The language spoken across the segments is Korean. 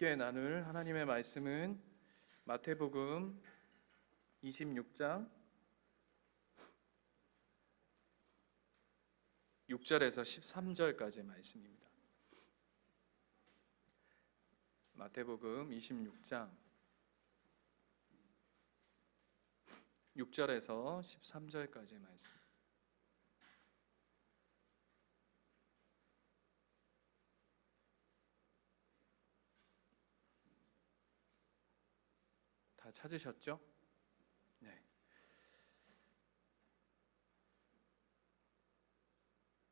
함께 나눌 하나님의 말씀은 마태복음 26장 6절에서 13절까지의 말씀입니다. 마태복음 26장 6절에서 13절까지의 말씀. 다 찾으셨죠? 네.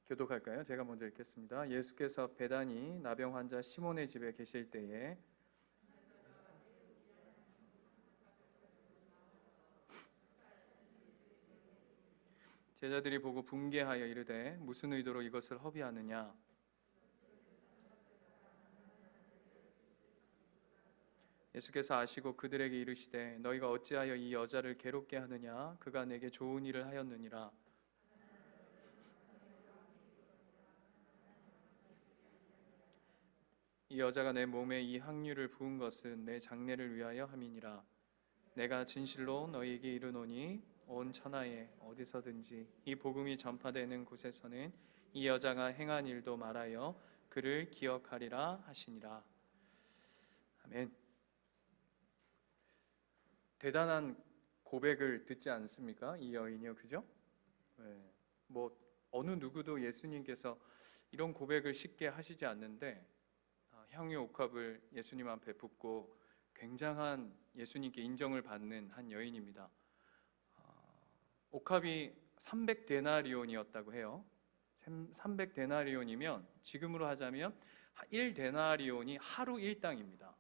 교독할까요? 제가 먼저 읽겠습니다. 예수께서 베다니 나병 환자 시몬의 집에 계실 때에 제자들이 보고 분개하여 이르되 무슨 의도로 이것을 허비하느냐? 예수께서 아시고 그들에게 이르시되 너희가 어찌하여 이 여자를 괴롭게 하느냐? 그가 내게 좋은 일을 하였느니라. 이 여자가 내 몸에 이 향유를 부은 것은 내 장례를 위하여 함이니라. 내가 진실로 너희에게 이르노니 온 천하에 어디서든지 이 복음이 전파되는 곳에서는 이 여자가 행한 일도 말하여 그를 기억하리라 하시니라. 아멘. 대단한 고백을 듣지 않습니까? 이 여인이요, 그죠? 네. 어느 누구도 예수님께서 이런 고백을 쉽게 하시지 않는데 향유 옥합을 예수님 앞에 붓고 굉장한 예수님께 인정을 받는 한 여인입니다. 옥합이 300데나리온이었다고 해요. 300데나리온이면 지금으로 하자면 1데나리온이 하루 일당입니다.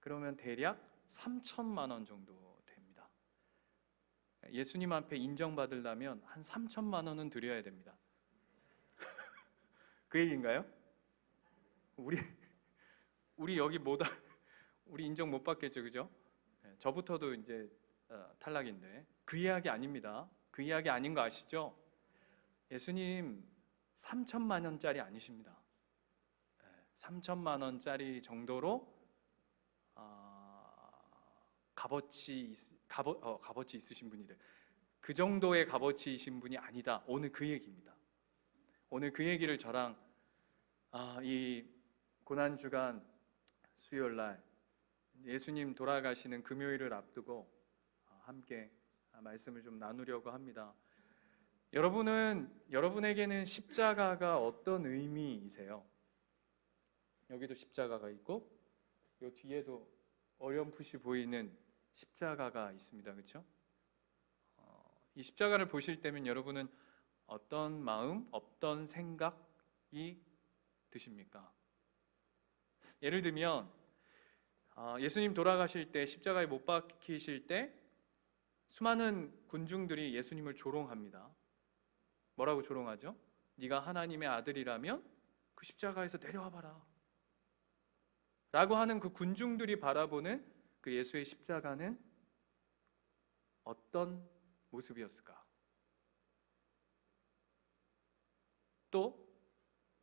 그러면 대략 3천만 원 정도 됩니다. 예수님 앞에 인정받으려면 한 3천만 원은 드려야 됩니다. 그 얘기인가요? 우리 여기 우리 인정 못 받겠죠, 그죠? 저부터도 이제 탈락인데 그 이야기 아닙니다. 그 이야기 아닌 거 아시죠? 예수님 3천만 원짜리 아니십니다. 3천만 원짜리 정도로 값어치 있으신 분이래. 그 정도의 값어치이신 분이 아니다. 오늘 그 얘기입니다. 오늘 그 얘기를 저랑 이 고난주간 수요일날 예수님 돌아가시는 금요일을 앞두고 함께 말씀을 좀 나누려고 합니다. 여러분에게는 십자가가 어떤 의미이세요? 여기도 십자가가 있고 이 뒤에도 어렴풋이 보이는 십자가가 있습니다. 그렇죠? 이 십자가를 보실 때면 여러분은 어떤 마음, 어떤 생각이 드십니까? 예를 들면 예수님 돌아가실 때 십자가에 못 박히실 때 수많은 군중들이 예수님을 조롱합니다. 뭐라고 조롱하죠? 네가 하나님의 아들이라면 그 십자가에서 내려와 봐라 라고 하는 그 군중들이 바라보는 그 예수의 십자가는 어떤 모습이었을까? 또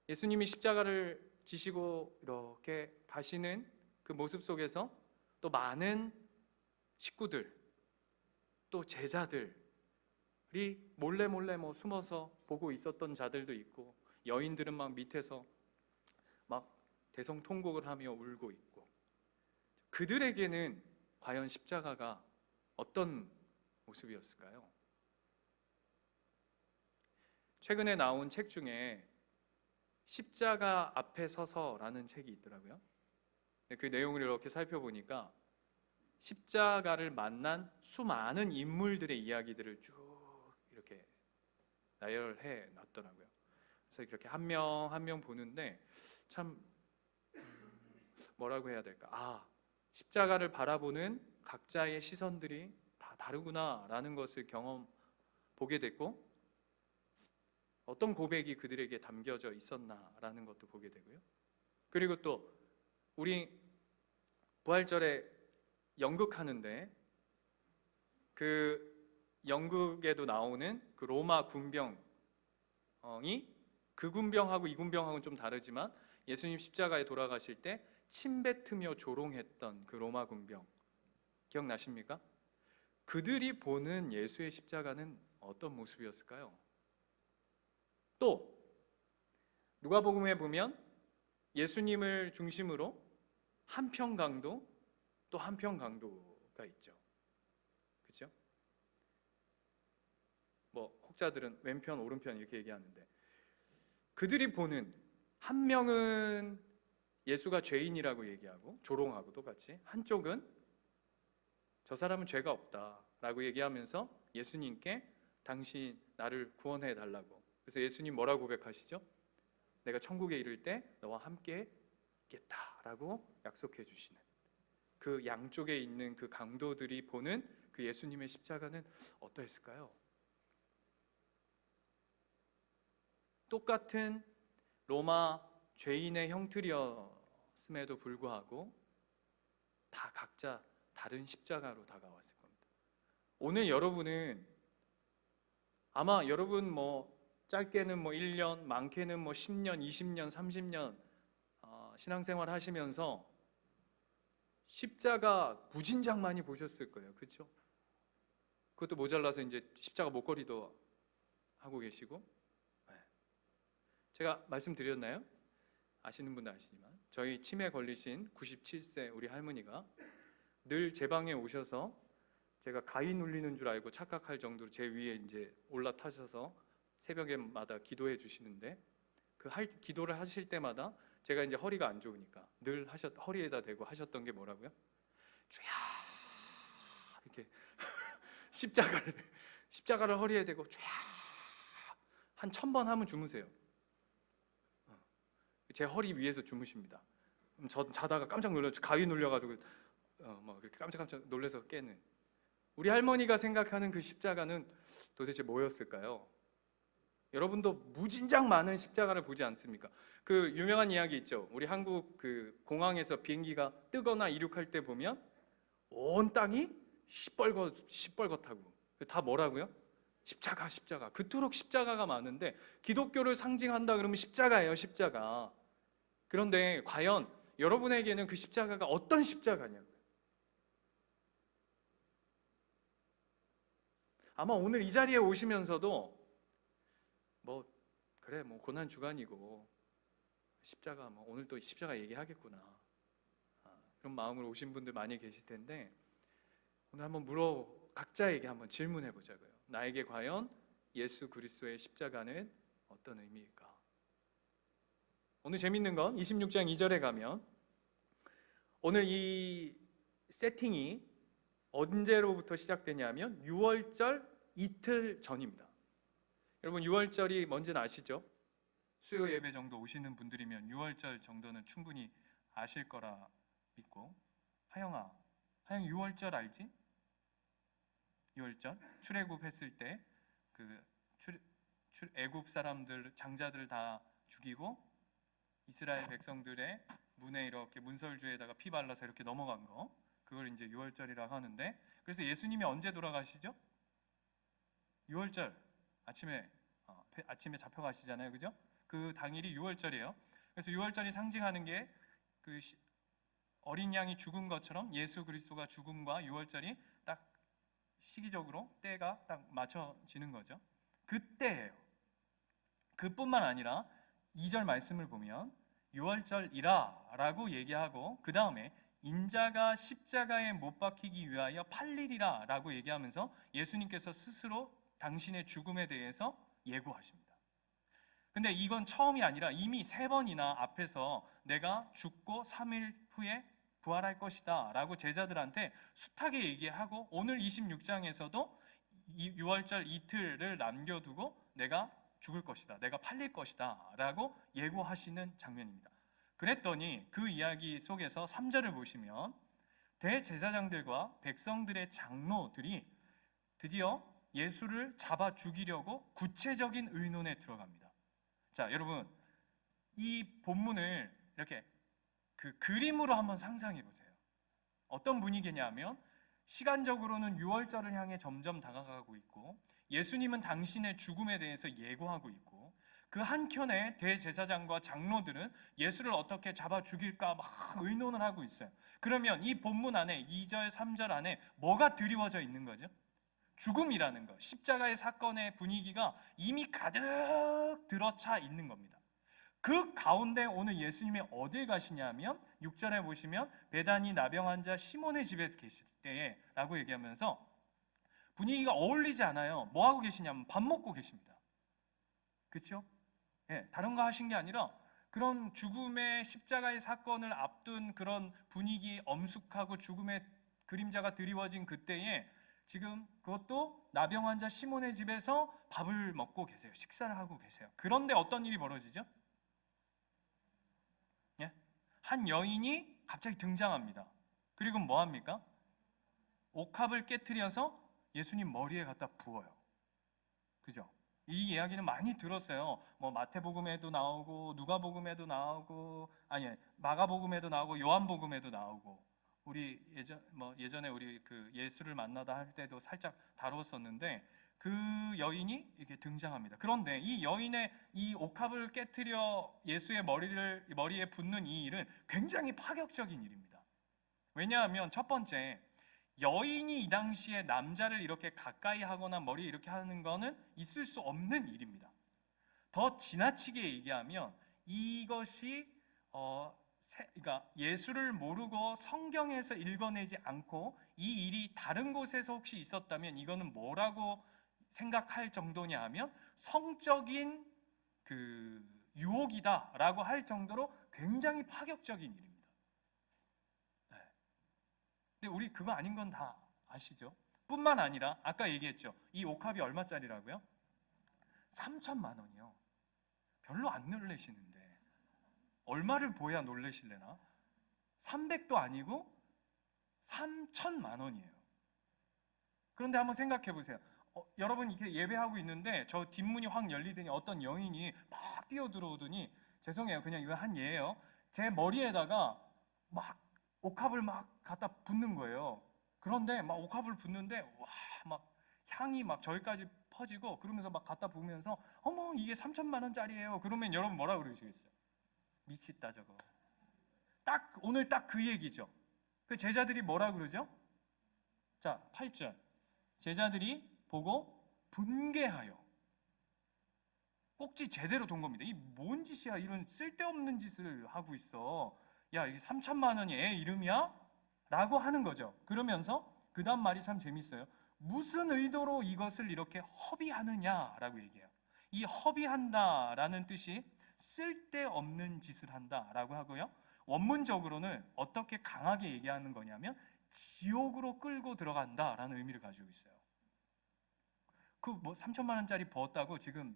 예수님이 십자가를 지시고 이렇게 가시는 그 모습 속에서 또 많은 식구들, 또 제자들이 몰래 숨어서 보고 있었던 자들도 있고, 여인들은 막 밑에서 막 대성통곡을 하며 울고 있고, 그들에게는 과연 십자가가 어떤 모습이었을까요? 최근에 나온 책 중에 십자가 앞에 서서라는 책이 있더라고요. 그 내용을 이렇게 살펴보니까 십자가를 만난 수많은 인물들의 이야기들을 쭉 이렇게 나열해 놨더라고요. 그래서 이렇게 한 명 한 명 보는데 참 뭐라고 해야 될까? 십자가를 바라보는 각자의 시선들이 다 다르구나라는 것을 보게 됐고, 어떤 고백이 그들에게 담겨져 있었나라는 것도 보게 되고요. 그리고 또 우리 부활절에 연극하는데 그 연극에도 나오는 그 로마 군병이 그 군병하고 이 군병하고는 좀 다르지만 예수님 십자가에 돌아가실 때 침뱉으며 조롱했던 그 로마 군병 기억나십니까? 그들이 보는 예수의 십자가는 어떤 모습이었을까요? 또 누가복음에 보면 예수님을 중심으로 한편 강도 또 한편 강도가 있죠. 그렇죠? 뭐 혹자들은 왼편 오른편 이렇게 얘기하는데 그들이 보는 한 명은 예수가 죄인이라고 얘기하고 조롱하고 똑같이 한쪽은 저 사람은 죄가 없다라고 얘기하면서 예수님께 당신 나를 구원해 달라고. 그래서 예수님 뭐라고 고백하시죠? 내가 천국에 이를 때 너와 함께 있겠다라고 약속해 주시는 그 양쪽에 있는 그 강도들이 보는 그 예수님의 십자가는 어떠했을까요? 똑같은 로마 죄인의 형틀이었음에도 불구하고 다 각자 다른 십자가로 다가왔을 겁니다. 오늘 여러분은 아마 여러분 뭐 짧게는 뭐 1년, 많게는 뭐 10년, 20년, 30년 신앙생활 하시면서 십자가 무진장 많이 보셨을 거예요. 그렇죠? 그것도 모자라서 이제 십자가 목걸이도 하고 계시고. 네. 제가 말씀드렸나요? 아시는 분도 아시지만 저희 치매 걸리신 97세 우리 할머니가 늘 제 방에 오셔서 제가 가위 눌리는 줄 알고 착각할 정도로 제 위에 이제 올라타셔서 새벽에마다 기도해 주시는데 그 기도를 하실 때마다 제가 이제 허리가 안 좋으니까 늘 허리에다 대고 하셨던 게 뭐라고요? 주야 이렇게 십자가를 허리에 대고 주야 한 1000번 하면 주무세요. 제 허리 위에서 주무십니다. 저 자다가 깜짝 놀라서 가위 눌려가지고 막 그렇게 깜짝 놀라서 깨는 우리 할머니가 생각하는 그 십자가는 도대체 뭐였을까요? 여러분도 무진장 많은 십자가를 보지 않습니까? 그 유명한 이야기 있죠. 우리 한국 그 공항에서 비행기가 뜨거나 이륙할 때 보면 온 땅이 시뻘겋다고. 다 뭐라고요? 십자가, 십자가. 그토록 십자가가 많은데 기독교를 상징한다 그러면 십자가예요, 십자가. 그런데 과연 여러분에게는 그 십자가가 어떤 십자가냐고요? 아마 오늘 이 자리에 오시면서도 뭐 그래 뭐 고난 주간이고 십자가 뭐 오늘 또 십자가 얘기하겠구나 그런 마음으로 오신 분들 많이 계실 텐데 오늘 한번 각자에게 한번 질문해 보자고요. 나에게 과연 예수 그리스도의 십자가는 어떤 의미일까? 오늘 재밌는 건 26장 2절에 가면 오늘 이 세팅이 언제로부터 시작되냐면 6월절 이틀 전입니다. 여러분 6월절이 뭔지는 아시죠? 수요 예배 정도 오시는 분들이면 6월절 정도는 충분히 아실 거라 믿고 하영아 6월절 알지? 6월절 출애굽 했을 때 그 애굽 사람들 장자들 다 죽이고 이스라엘 백성들의 문에 이렇게 문설주에다가 피 발라서 이렇게 넘어간 거 그걸 이제 6월절이라고 하는데 그래서 예수님이 언제 돌아가시죠? 6월절 아침에 잡혀가시잖아요, 그죠? 그 당일이 6월절이에요. 그래서 6월절이 상징하는 게 그 어린 양이 죽은 것처럼 예수 그리스도가 죽음과 6월절이 딱 시기적으로 때가 딱 맞춰지는 거죠. 그때예요. 그뿐만 아니라 2절 말씀을 보면 6월절이라 라고 얘기하고 그 다음에 인자가 십자가에 못 박히기 위하여 팔리리라 라고 얘기하면서 예수님께서 스스로 당신의 죽음에 대해서 예고하십니다. 근데 이건 처음이 아니라 이미 3번이나 앞에서 내가 죽고 3일 후에 부활할 것이다 라고 제자들한테 숱하게 얘기하고 오늘 26장에서도 6월절 이틀을 남겨두고 내가 죽을 것이다, 내가 팔릴 것이다 라고 예고하시는 장면입니다. 그랬더니 그 이야기 속에서 3절을 보시면 대제사장들과 백성들의 장로들이 드디어 예수를 잡아 죽이려고 구체적인 의논에 들어갑니다. 자, 여러분 이 본문을 이렇게 그 그림으로 한번 상상해 보세요. 어떤 분위기냐면 시간적으로는 6월절을 향해 점점 다가가고 있고 예수님은 당신의 죽음에 대해서 예고하고 있고 그 한켠에 대제사장과 장로들은 예수를 어떻게 잡아 죽일까 막 의논을 하고 있어요. 그러면 이 본문 안에 2절, 3절 안에 뭐가 드리워져 있는 거죠? 죽음이라는 것, 십자가의 사건의 분위기가 이미 가득 들어차 있는 겁니다. 그 가운데 오늘 예수님이 어디에 가시냐면 6절에 보시면 베다니 나병 환자 시몬의 집에 계실 때에 라고 얘기하면서 분위기가 어울리지 않아요. 뭐 하고 계시냐면 밥 먹고 계십니다. 그렇죠? 예, 다른 거 하신 게 아니라 그런 죽음의 십자가의 사건을 앞둔 그런 분위기 엄숙하고 죽음의 그림자가 드리워진 그때에 지금 그것도 나병 환자 시몬의 집에서 밥을 먹고 계세요. 식사를 하고 계세요. 그런데 어떤 일이 벌어지죠? 예? 한 여인이 갑자기 등장합니다. 그리고 뭐 합니까? 옥합을 깨트려서 예수님 머리에 갖다 부어요. 그죠? 이 이야기는 많이 들었어요. 뭐 마태복음에도 나오고 누가복음에도 나오고 아니 마가복음에도 나오고 요한복음에도 나오고 우리 예전에 우리 그 예수를 만나다 할 때도 살짝 다뤘었는데 그 여인이 이렇게 등장합니다. 그런데 이 여인의 이 옥합을 깨트려 예수의 머리에 붓는 이 일은 굉장히 파격적인 일입니다. 왜냐하면 첫 번째 여인이 이 당시에 남자를 이렇게 가까이 하거나 머리에 이렇게 하는 거는 있을 수 없는 일입니다. 더 지나치게 얘기하면 이것이 그러니까 예수를 모르고 성경에서 읽어내지 않고 이 일이 다른 곳에서 혹시 있었다면 이거는 뭐라고 생각할 정도냐 하면 성적인 그 유혹이다라고 할 정도로 굉장히 파격적인 일입니다. 근데 우리 그거 아닌 건 다 아시죠? 뿐만 아니라 아까 얘기했죠. 이 옥합이 얼마짜리라고요? 3천만 원이요. 별로 안 놀라시는데 얼마를 보여야 놀라실래나? 300도 아니고 3천만 원이에요. 그런데 한번 생각해 보세요. 여러분 이렇게 예배하고 있는데 저 뒷문이 확 열리더니 어떤 여인이 막 뛰어들어오더니 죄송해요. 그냥 이거 한 예예요. 제 머리에다가 막 옥합을 막 갖다 붓는 거예요. 그런데 막 옥합을 붓는데 와 막 향이 막 저기까지 퍼지고 그러면서 막 갖다 부으면서 어머 이게 3천만 원짜리예요. 그러면 여러분 뭐라 그러시겠어요? 미쳤다 저거. 딱 오늘 딱 그 얘기죠. 그 제자들이 뭐라 그러죠? 자 8절 제자들이 보고 분개하여 꼭지 제대로 돈 겁니다. 이 뭔 짓이야? 이런 쓸데없는 짓을 하고 있어. 야 이게 3천만 원이 애 이름이야? 라고 하는 거죠. 그러면서 그 다음 말이 참 재밌어요. 무슨 의도로 이것을 이렇게 허비하느냐라고 얘기해요. 이 허비한다라는 뜻이 쓸데없는 짓을 한다라고 하고요. 원문적으로는 어떻게 강하게 얘기하는 거냐면 지옥으로 끌고 들어간다라는 의미를 가지고 있어요. 그 뭐 3천만 원짜리 버었다고 지금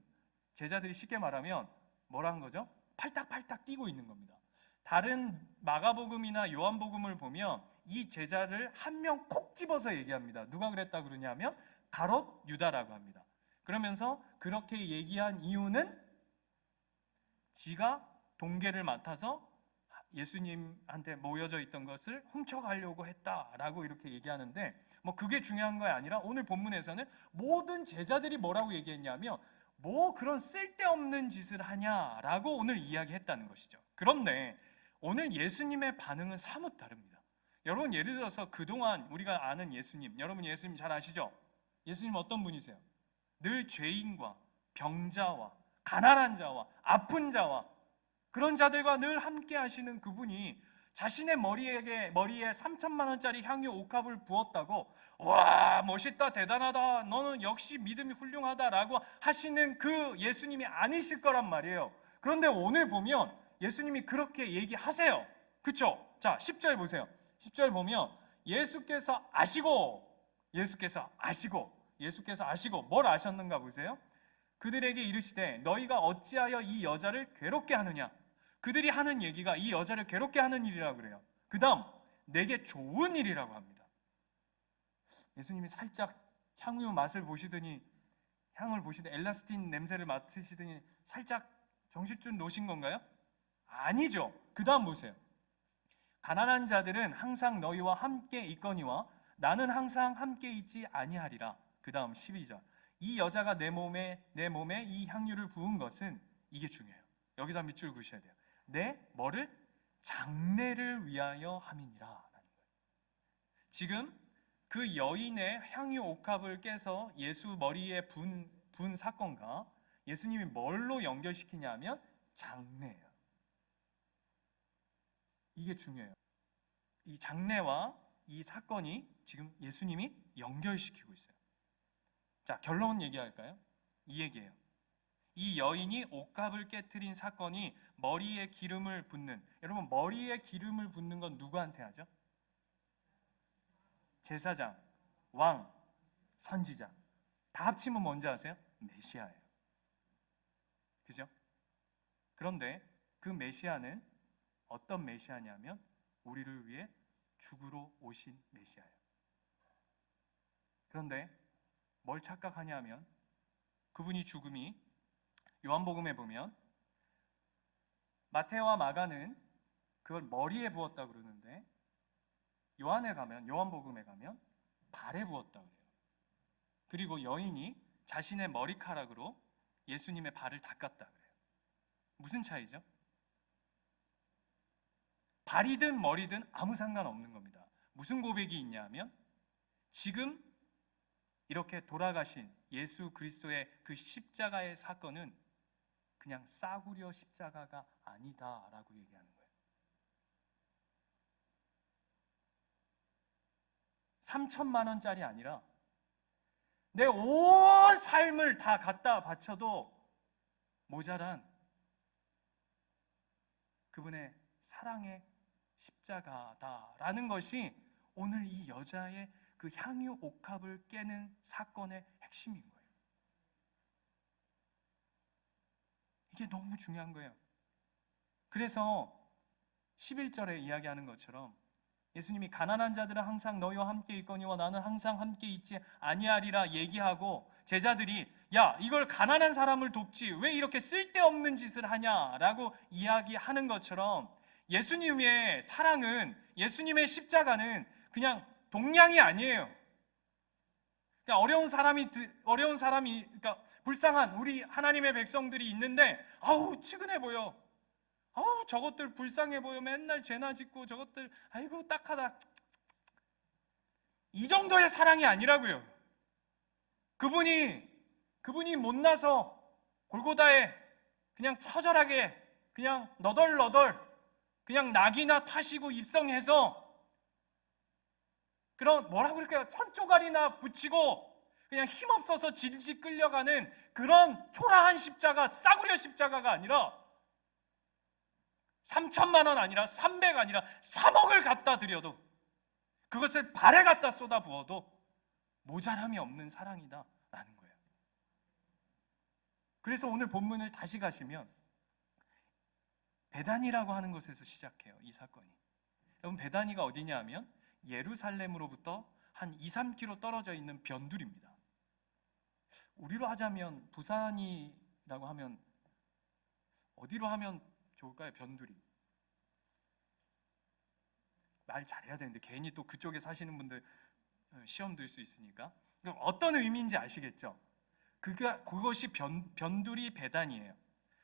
제자들이 쉽게 말하면 뭐라는 거죠? 팔딱팔딱 뛰고 있는 겁니다. 다른 마가복음이나 요한복음을 보면 이 제자를 한 명 콕 집어서 얘기합니다. 누가 그랬다 그러냐면 가롯 유다라고 합니다. 그러면서 그렇게 얘기한 이유는 지가 동계를 맡아서 예수님한테 모여져 있던 것을 훔쳐가려고 했다라고 이렇게 얘기하는데 뭐 그게 중요한 거 아니라 오늘 본문에서는 모든 제자들이 뭐라고 얘기했냐면 뭐 그런 쓸데없는 짓을 하냐라고 오늘 이야기했다는 것이죠. 그런데 오늘 예수님의 반응은 사뭇 다릅니다. 여러분 예를 들어서 그동안 우리가 아는 예수님, 여러분 예수님 잘 아시죠? 예수님 어떤 분이세요? 늘 죄인과 병자와 가난한 자와 아픈 자와 그런 자들과 늘 함께 하시는 그분이 자신의 머리에 3천만 원짜리 향유 옥합을 부었다고 와 멋있다 대단하다 너는 역시 믿음이 훌륭하다라고 하시는 그 예수님이 아니실 거란 말이에요. 그런데 오늘 보면 예수님이 그렇게 얘기하세요. 그쵸? 자 10절 보세요. 10절 보면 예수께서 아시고 뭘 아셨는가 보세요. 그들에게 이르시되 너희가 어찌하여 이 여자를 괴롭게 하느냐. 그들이 하는 얘기가 이 여자를 괴롭게 하는 일이라고 그래요. 그 다음 내게 좋은 일이라고 합니다. 예수님이 살짝 향유 맛을 보시더니 향을 보시더니 엘라스틴 냄새를 맡으시더니 살짝 정신줄 놓으신 건가요? 아니죠. 그 다음 보세요. 가난한 자들은 항상 너희와 함께 있거니와 나는 항상 함께 있지 아니하리라. 그 다음 12절 이 여자가 내 몸에 이 향유를 부은 것은 이게 중요해요. 여기다 밑줄 그으셔야 돼요. 내 뭐를? 장래를 위하여 함이니라 라는 거예요. 지금 그 여인의 향유 옥합을 깨서 예수 머리에 분 사건과 예수님이 뭘로 연결시키냐면 장래예요. 이게 중요해요. 이 장래와 이 사건이 지금 예수님이 연결시키고 있어요. 자, 결론 얘기할까요? 이 얘기예요. 이 여인이 옥합을 깨트린 사건이 머리에 기름을 붓는, 여러분 머리에 기름을 붓는 건 누구한테 하죠? 제사장, 왕, 선지자. 다 합치면 뭔지 아세요? 메시아예요. 그죠? 그런데 그 메시아는 어떤 메시아냐면 우리를 위해 죽으러 오신 메시아예요. 그런데 뭘 착각하냐면 그분이 죽음이 요한복음에 보면 마태와 마가는 그걸 머리에 부었다 그러는데 요한복음에 가면 발에 부었다 그래요. 그리고 여인이 자신의 머리카락으로 예수님의 발을 닦았다 그래요. 무슨 차이죠? 발이든 머리든 아무 상관없는 겁니다. 무슨 고백이 있냐면 지금 이렇게 돌아가신 예수 그리스도의 그 십자가의 사건은 그냥 싸구려 십자가가 아니다라고 얘기하는 거예요. 3천만 원짜리 아니라 내 온 삶을 다 갖다 바쳐도 모자란 그분의 사랑의 십자가다라는 것이 오늘 이 여자의 그 향유 옥합을 깨는 사건의 핵심인 거예요. 이게 너무 중요한 거예요. 그래서 11절에 이야기하는 것처럼 예수님이 가난한 자들은 항상 너희와 함께 있거니와 나는 항상 함께 있지 아니하리라 얘기하고 제자들이 야 이걸 가난한 사람을 돕지 왜 이렇게 쓸데없는 짓을 하냐라고 이야기하는 것처럼 예수님의 사랑은 예수님의 십자가는 그냥 동량이 아니에요. 그러니까 어려운 사람이 그러니까 불쌍한 우리 하나님의 백성들이 있는데 아우 측은해 보여. 아우 저것들 불쌍해 보여. 맨날 죄나 짓고 저것들 아이고 딱하다. 이 정도의 사랑이 아니라고요. 그분이 못나서 골고다에 그냥 처절하게 그냥 너덜너덜 그냥 낙이나 타시고 입성해서 그런 뭐라고 그럴까요? 천조가리나 붙이고 그냥 힘없어서 질질 끌려가는 그런 초라한 십자가, 싸구려 십자가가 아니라 3천만 원 아니라 300 아니라 3억을 갖다 드려도 그것을 발에 갖다 쏟아 부어도 모자람이 없는 사랑이다라는 거예요. 그래서 오늘 본문을 다시 가시면 베다니라고 하는 곳에서 시작해요. 이 사건이. 여러분 베다니가 어디냐 하면 예루살렘으로부터 한 2-3km 떨어져 있는 변두리입니다. 우리로 하자면 부산이라고 하면 어디로 하면 좋을까요? 변두리. 말 잘해야 되는데 괜히 또 그쪽에 사시는 분들 시험 들 수 있으니까. 그럼 어떤 의미인지 아시겠죠? 그것이 변두리 베단이에요.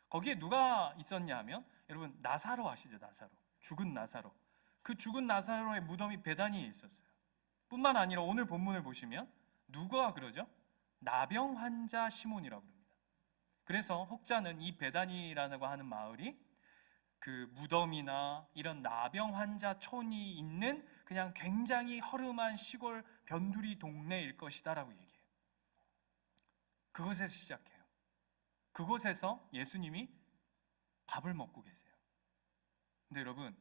거기에 누가 있었냐 하면 여러분 나사로 아시죠? 나사로. 죽은 나사로. 그 죽은 나사로의 무덤이 베다니에 있었어요. 뿐만 아니라 오늘 본문을 보시면 누가 그러죠? 나병 환자 시몬이라고 합니다. 그래서 혹자는 이 베다니라고 하는 마을이 그 무덤이나 이런 나병 환자 촌이 있는 그냥 굉장히 허름한 시골 변두리 동네일 것이다라고 얘기해요. 그곳에서 시작해요. 그곳에서 예수님이 밥을 먹고 계세요. 근데 여러분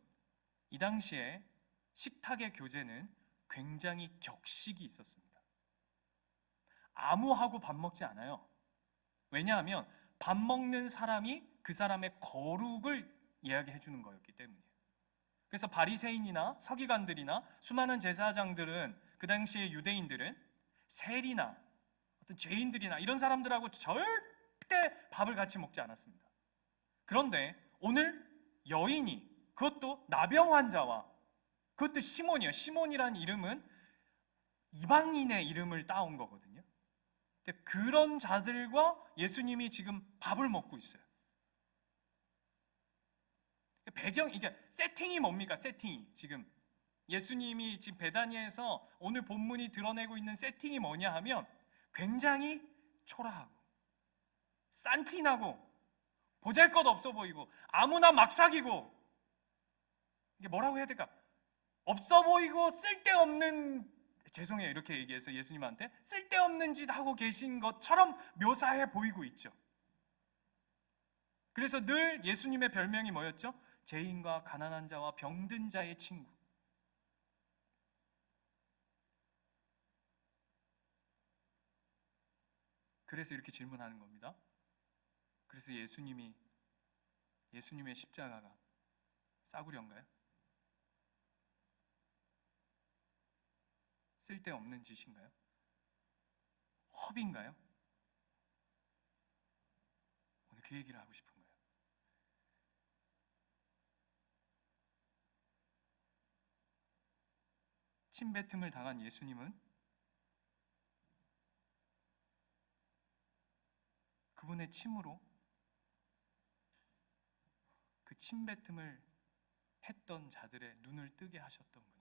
이 당시에 식탁의 교제는 굉장히 격식이 있었습니다. 아무하고 밥 먹지 않아요. 왜냐하면 밥 먹는 사람이 그 사람의 거룩을 이야기해 주는 거였기 때문이에요. 그래서 바리새인이나 서기관들이나 수많은 제사장들은 그 당시에 유대인들은 세리나 어떤 죄인들이나 이런 사람들하고 절대 밥을 같이 먹지 않았습니다. 그런데 오늘 여인이 그것도 나병 환자와 그것도 시몬이에요. 시몬이라는 이름은 이방인의 이름을 따온 거거든요. 그런 자들과 예수님이 지금 밥을 먹고 있어요. 배경, 이게 세팅이 뭡니까? 세팅이 지금 예수님이 지금 베다니에서 오늘 본문이 드러내고 있는 세팅이 뭐냐 하면 굉장히 초라하고 싼티나고 보잘것없어 보이고 아무나 막 사귀고, 이게 뭐라고 해야 될까? 없어 보이고 쓸데없는, 죄송해요 이렇게 얘기해서 예수님한테 쓸데없는 짓 하고 계신 것처럼 묘사해 보이고 있죠. 그래서 늘 예수님의 별명이 뭐였죠? 죄인과 가난한 자와 병든 자의 친구. 그래서 이렇게 질문하는 겁니다. 그래서 예수님의 십자가가 싸구려인가요? 쓸데없는 짓인가요? 허비인가요? 오늘 그 얘기를 하고 싶은 거예요. 침뱉음을 당한 예수님은 그분의 침으로 그 침뱉음을 했던 자들의 눈을 뜨게 하셨던 분입니다.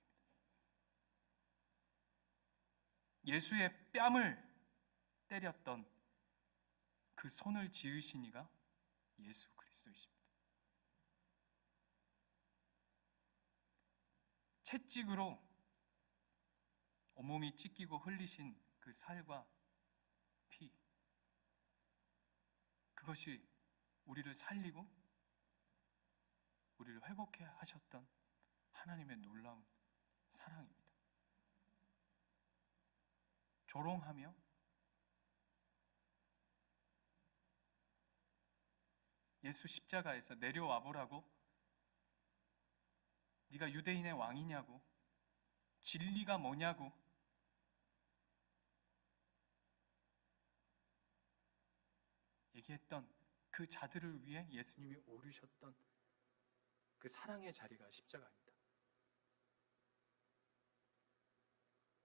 예수의 뺨을 때렸던 그 손을 지으신 이가 예수 그리스도이십니다. 채찍으로 온몸이 찢기고 흘리신 그 살과 피, 그것이 우리를 살리고 우리를 회복해 하셨던 하나님의 놀라운 사랑입니다. 조롱하며 예수 십자가에서 내려와 보라고, 네가 유대인의 왕이냐고, 진리가 뭐냐고, 얘기했던 그 자들을 위해 예수님이 오르셨던 그 사랑의 자리가 십자가입니다.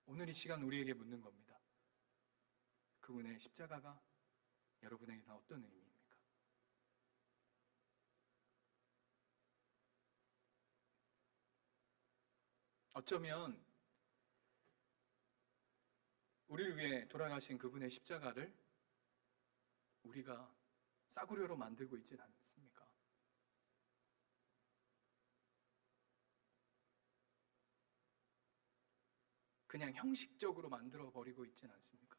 오늘 이 시간 우리에게 묻는 겁니다. 그분의 십자가가 여러분에게는 어떤 의미입니까? 어쩌면 우리를 위해 돌아가신 그분의 십자가를 우리가 싸구려로 만들고 있진 않습니까? 그냥 형식적으로 만들어 버리고 있진 않습니까?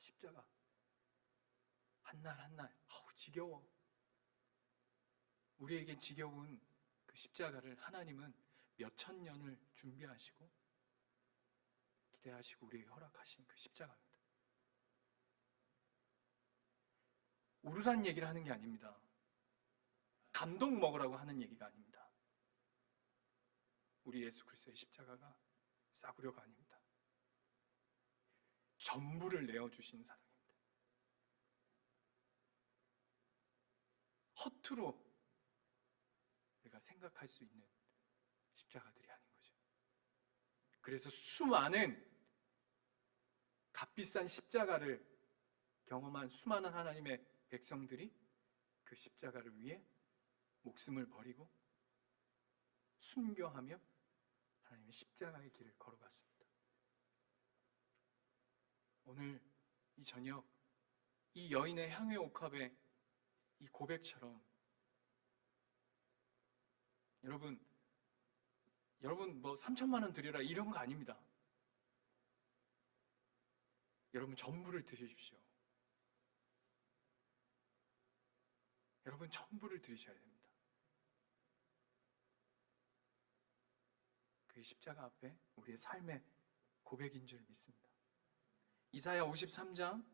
십자가 한날 한날, 아우 지겨워. 우리에겐 지겨운 그 십자가를 하나님은 몇천 년을 준비하시고 기대하시고 우리에게 허락하신 그 십자가입니다. 우르란 얘기를 하는 게 아닙니다. 감동 먹으라고 하는 얘기가 아닙니다. 우리 예수 그리스도의 십자가가 싸구려가 아닙니다. 전부를 내어주신 사랑입니다. 허투루 우리가 생각할 수 있는 십자가들이 아닌 거죠. 그래서 수많은 값비싼 십자가를 경험한 수많은 하나님의 백성들이 그 십자가를 위해 목숨을 버리고 순교하며 하나님의 십자가의 길을 걸어갔습니다. 오늘 이 저녁 이 여인의 향유 옥합의 이 고백처럼 여러분 뭐 3천만 원 드리라 이런 거 아닙니다. 여러분 전부를 드리십시오. 여러분 전부를 드리셔야 됩니다. 그게 십자가 앞에 우리의 삶의 고백인 줄 믿습니다. 이사야 53장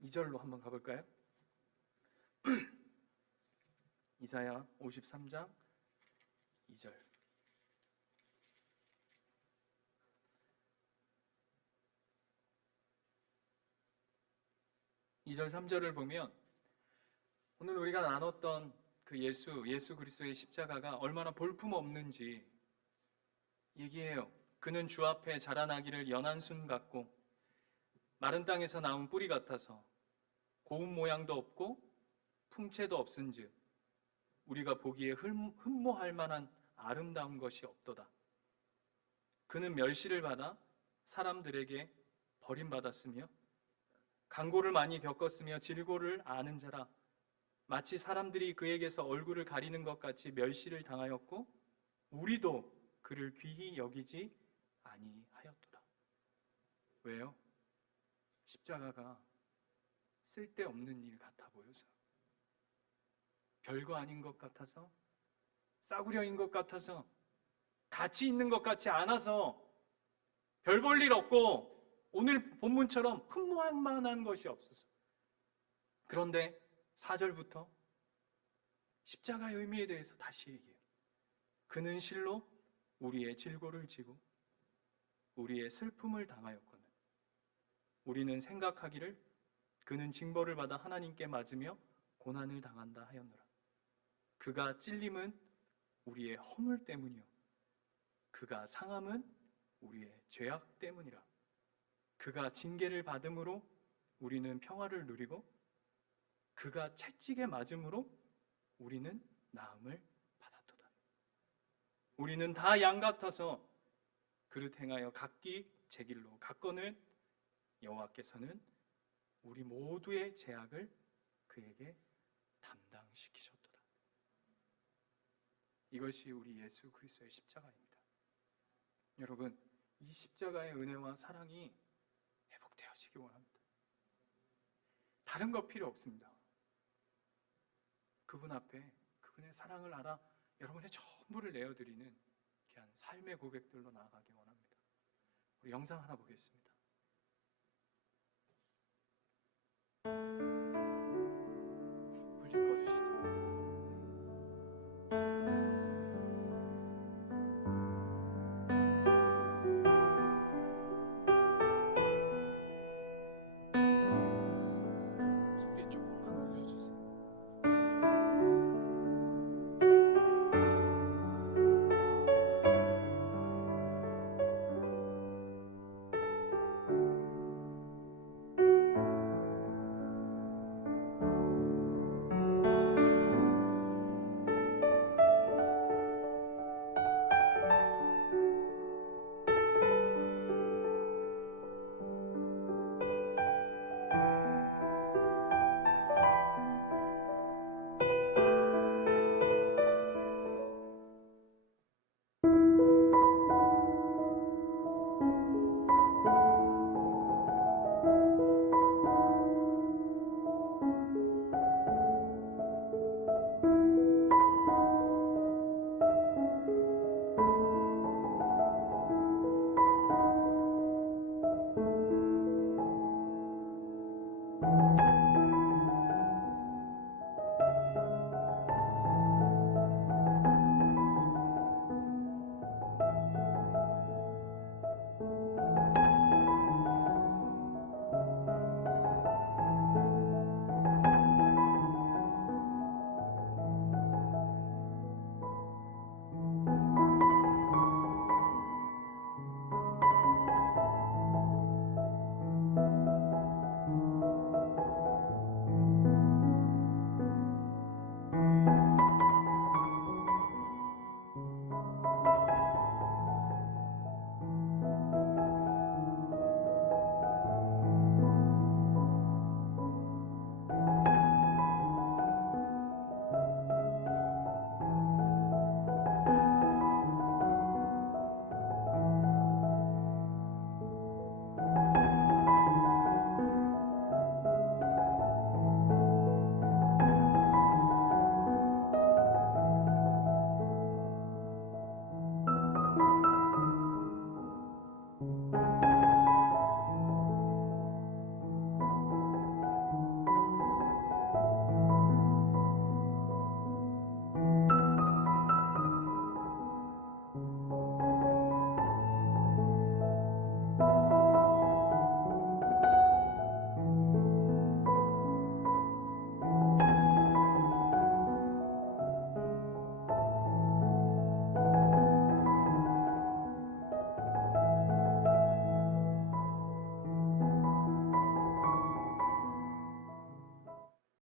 2절로 한번 가볼까요? 이사야 53장 2절. 2절 3절을 보면 오늘 우리가 나눴던 그 예수 그리스도의 십자가가 얼마나 볼품없는지 얘기해요. 그는 주 앞에 자라나기를 연한 순 같고 마른 땅에서 나온 뿌리 같아서 고운 모양도 없고 풍채도 없은즉 우리가 보기에 흠모할 만한 아름다운 것이 없도다. 그는 멸시를 받아 사람들에게 버림받았으며 강고를 많이 겪었으며 질고를 아는 자라. 마치 사람들이 그에게서 얼굴을 가리는 것 같이 멸시를 당하였고 우리도 그를 귀히 여기지 아니하였도다. 왜요? 십자가가 쓸데없는 일 같아 보여서, 별거 아닌 것 같아서, 싸구려인 것 같아서, 가치 있는 것 같지 않아서, 별 볼 일 없고 오늘 본문처럼 흠모할 만한 것이 없어서. 그런데 4절부터 십자가의 의미에 대해서 다시 얘기해요. 그는 실로 우리의 질고를 지고 우리의 슬픔을 당하였거늘 우리는 생각하기를 그는 징벌을 받아 하나님께 맞으며 고난을 당한다 하였노라. 그가 찔림은 우리의 허물 때문이요 그가 상함은 우리의 죄악 때문이라. 그가 징계를 받음으로 우리는 평화를 누리고 그가 채찍에 맞음으로 우리는 나음을 받았도다. 우리는 다 양 같아서 그릇 행하여 각기 제 길로 갔거늘 여호와께서는 우리 모두의 죄악을 그에게 담당시키셨도다. 이것이 우리 예수 그리스도의 십자가입니다. 여러분, 이 십자가의 은혜와 사랑이 회복되어지기 원합니다. 다른 거 필요 없습니다. 그분 앞에 그분의 사랑을 알아 여러분의 전부를 내어드리는 귀한 삶의 고백들로 나아가기 원합니다. 우리 영상 하나 보겠습니다.